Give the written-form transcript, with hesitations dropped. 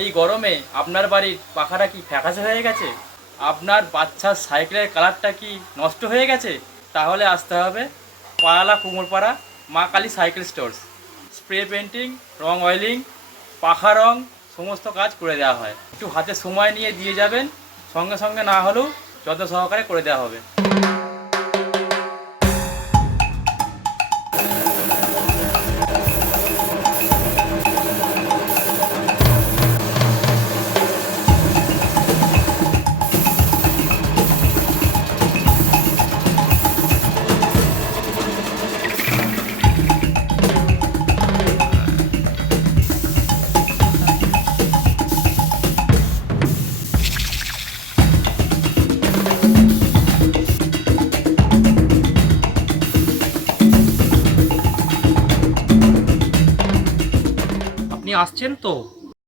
এই গরমে আপনার বাড়ির পাখাটা কি ফ্যাকাশে হয়ে গেছে? আপনার বাচ্চার সাইকেলের কালারটা কি নষ্ট হয়ে গেছে? তাহলে আসতে হবে পায়ালা Kumorpara Ma Kali cycle stores. Spray painting, রং অয়েলিং, পাখা রং সমস্ত কাজ করে দেওয়া হয়। একটু হাতে সময় নিয়ে দিয়ে যাবেন, সঙ্গে সঙ্গে না হলেও যত্ন সহকারে করে দেওয়া হবে। আপনি আসছেন তো?